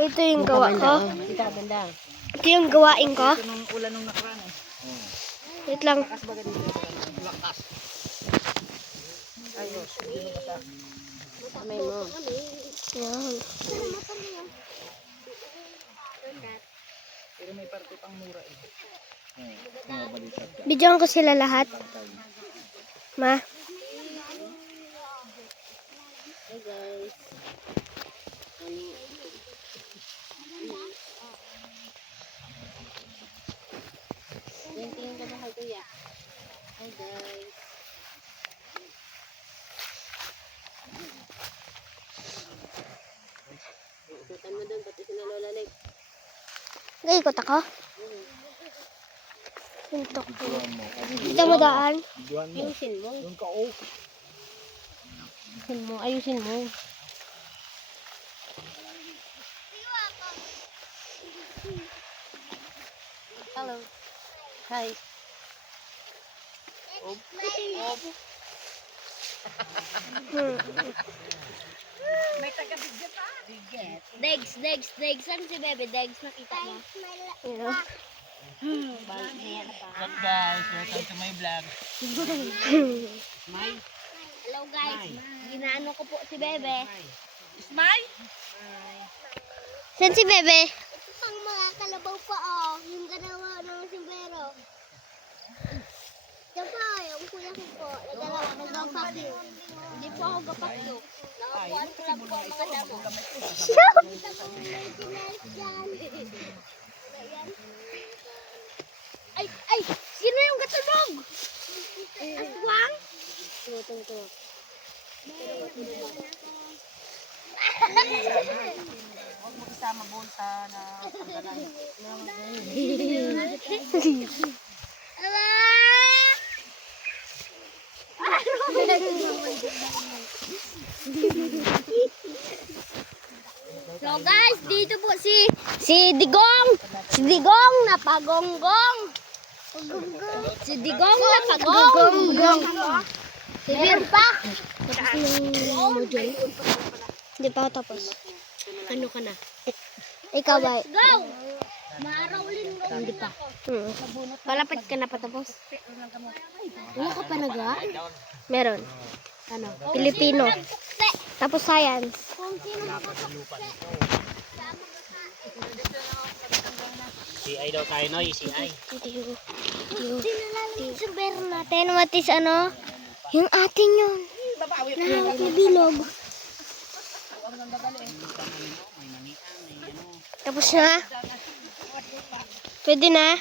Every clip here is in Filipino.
Ito yung gawa ko. Kita ganda. Ito yung gawain ko. Ito nung ulan nung nakaraan eh. Wait lang. Lakas baga dito. Lakas. Ayos. Dito ka sa. Kamay mo. Yan. Pero may parte pang mura eh. Bidyoan ko sila lahat. Ma. Hey guys. Tingin ka mahal kuya. Hi guys. Ikutan mo doon pati sila Lola Leg. Ikot ako. Suntok ko. Dito mo daan. Ayusin mo. Doon ka oh. Ayusin mo. Ayusin mo. Hello. Hi. Degs. Saan si Bebe? Degs, nakita mo? You know? What's up guys? Welcome to my vlog. Hello guys. Ginaano ko po si Bebe. Saan si Bebe? Ito pang mga kalabaw pa oh. Yung ganawa ng simbero. Ito pa, yung kuya ko po. Nagagapak. Hindi po ako gapakyo. Nakakuha ko lang po ang mga damo. Ay! Sino yung katulog? Aswang? Tuwa. Huwag mo isama bolsa na panggalan. Ala! So guys, dito po si Digong. Si Digong na pagonggong. Si Digong na pagonggong. Si Birpa. Hindi pa ako tapos. Ano ka na? Ikaw ba? Go! Marawlin mo. Hindi pa. Palapit ka na patapos. Wala ka pa naga? Meron. Ano? Pilipino. Tapos science. Kung sino makapagpapakse. CI daw tayo no, CI. Sinalalang yung simbero natin. Natin what is ano? Yung ating yun. Nahawak na bilog. Tapos na? Pwede na?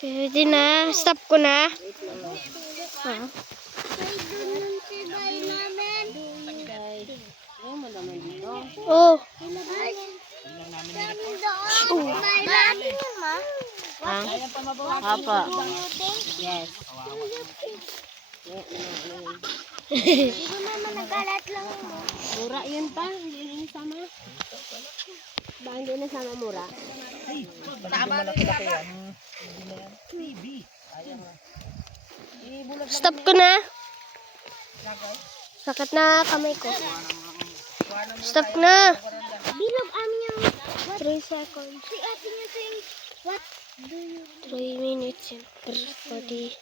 Pwede na. Stop ko na. Ay, doon yung sibay namin. Guys. Ayun mo naman dito. Oh. Ay, kami doon. May namin yun, ma. Ha? Apa. Yes. Hindi naman nagalat lang mo. Mura yun pa. Hindi na sama. Ba hindi na sama mura? Tama na yan. Stop ko na. Sakit na kamay ko. Stop na. Bilog amin yung 3 seconds. si ate niya saying, what do you 3 minutes and 40.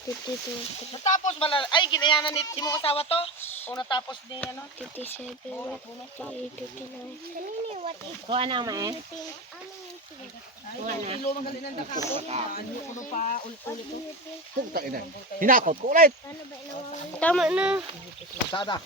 52. Natapos ba na? Ay, ginayanan ni mo asawa to? O natapos ni ano? 57. 58. 59. Kanini, what is Kuha na ma eh. thing? Ano yung sige? Kuha na. Ilo magaling ng dakapon. Ano ko pa ulit-ulit to? Hinakot ko ulit. Paano ba inawawala? Tama na. Sada.